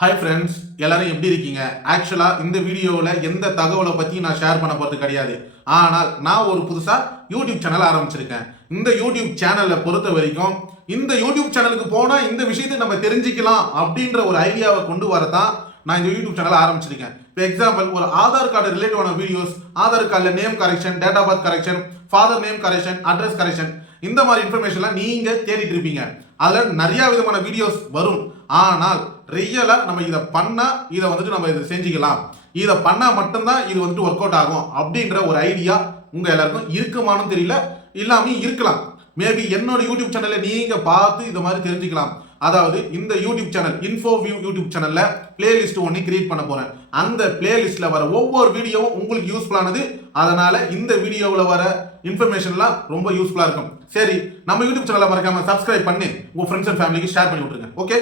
Hi friends, எல்லாரும் எப்படி இருக்கீங்க? ஆக்சுவலாக இந்த வீடியோவில் எந்த தகவலை பற்றி நான் ஷேர் பண்ண போகிறது கிடையாது. ஆனால் நான் ஒரு புதுசாக யூடியூப் சேனல் ஆரம்பிச்சிருக்கேன். இந்த யூடியூப் சேனலை பொறுத்த வரைக்கும் இந்த யூடியூப் சேனலுக்கு போனால் இந்த விஷயத்தை நம்ம தெரிஞ்சுக்கலாம் அப்படின்ற ஒரு ஐடியாவை கொண்டு வரதான் நான் இந்த யூடியூப் சேனல் ஆரம்பிச்சிருக்கேன். இப்போ எக்ஸாம்பிள், ஒரு ஆதார் கார்டு ரிலேட்டிவான வீடியோஸ், ஆதார் கார்டில் name correction, date of birth correction, father name correction, address correction, இந்த மாதிரி இன்ஃபர்மேஷன்லாம் நீங்கள் தேடிட்டு இருப்பீங்க. அதில் நிறைய விதமான வீடியோஸ் வரும். ஆனால் ரியலாக நம்ம இதை பண்ணால் இதை வந்துட்டு நம்ம இதை செஞ்சுக்கலாம், இதை பண்ணால் மட்டும்தான் இது வந்துட்டு ஒர்க் அவுட் ஆகும் அப்படின்ற ஒரு ஐடியா உங்கள் எல்லாருக்கும் இருக்குமானும் தெரியல, இல்லாமல் இருக்கலாம். மேபி என்னோட யூடியூப் சேனலை நீங்கள் பார்த்து இதை மாதிரி தெரிஞ்சுக்கலாம். அதாவது இந்த யூடியூப் சேனல் இன்ஃபோவியூ யூடியூப் சேனல்ல பிளேலிஸ்ட் ஒன்று கிரியேட் பண்ண போறேன். அந்த பிளேலிஸ்ட்ல வர ஒவ்வொரு வீடியோவும் உங்களுக்கு யூஸ்ஃபுல்லானது. அதனால இந்த வீடியோவில் வர இன்ஃபர்மேஷன்லாம் ரொம்ப யூஸ்ஃபுல்லா இருக்கும். சரி, நம்ம யூடியூப் சேனலை மறக்காம சப்ஸ்கிரைப் பண்ணி உங்க ஃப்ரெண்ட்ஸ் அண்ட் ஃபேமிலிக்கு ஷேர் பண்ணி விட்டுருங்க. ஓகே.